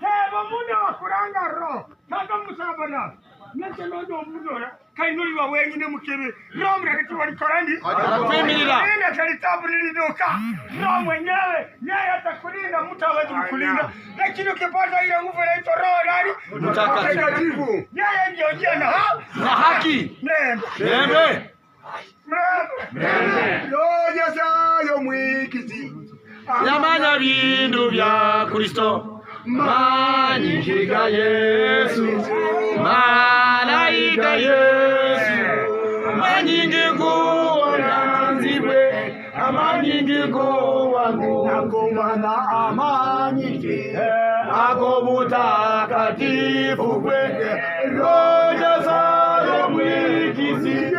Keva muda wa kuranga roho. Kaka musabana. Nake nondo mudora. Kai nuri wa wengi ne mukebe. Roho mrakati wali korandi. Familia. Nenda kalitabu nilidoka. Roho mwenyewe yeye atakulinda, mtu hawezi kukulinda. Lakini ukipata ile nguvu inaitwa roho nani? Mtakatifu. Yeye ndio njia na haki. Neme. Yojasayo mwikizi Yamanya bindu bya Kristo Manyika Yesu Malaika Yesu Manyingi kuwananzibwe Amanyingi kuwangu Nakumana amanyiki Ako mutakatifu kweke Yojasayo mwikizi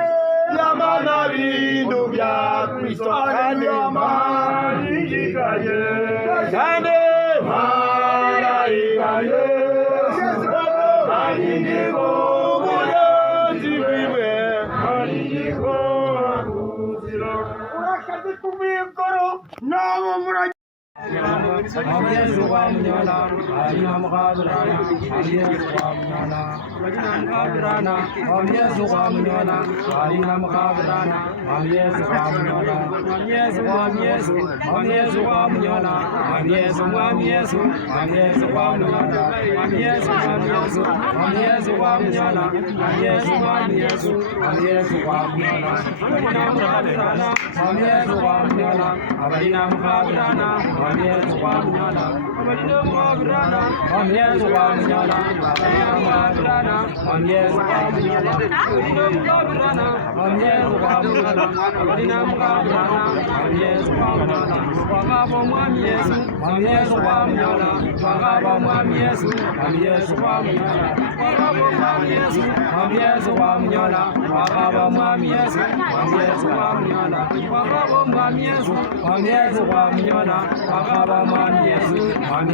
Yamana bindu bya Kristo Kande Manyika Yesu Kande Malaika Yesu Manyingi kuwananzibwe Manyingi kuwangu Urakati kumikoro Namu mura Yesu wa mnyana, alina mkabrana, Yesu wa mnyana, alina mkabrana, Yesu wa mnyana, alina mkabrana, Yesu wa mnyana, Yesu wa Yesu, Yesu wa mnyana, Yesu wa Yesu, Yesu wa mnyana, Yesu wa Yesu, Yesu wa mnyana, Yesu wa Yesu, Yesu wa mnyana, alina mkabrana, Yesu wa mnyana, alina mkabrana, Yesu wa mnyana, amalina mkabrana, Yesu wa mnyana, amalina mkabrana, Yesu wa mnyana, amalina mkabrana, Yesu wa mnyana, amalina mkabrana, Yesu wa mnyana, wakabo mwami Yesu, Yesu wa mnyana, wakabo mwami Yesu, Yesu wa mnyana, wakabo mwami Yesu, Yesu wa mnyana, wakabo mwami Yesu, Yesu wa mnyana, wakabo mwami Yesu, Yesu wa mnyana, wakabo mwami Yesu,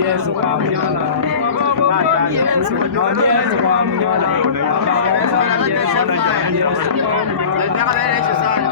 Yesu wa mnyana, wakabo mwami Yesu, Yesu wa mnyana, wakabo mwami Yesu, Yesu wa mnyana.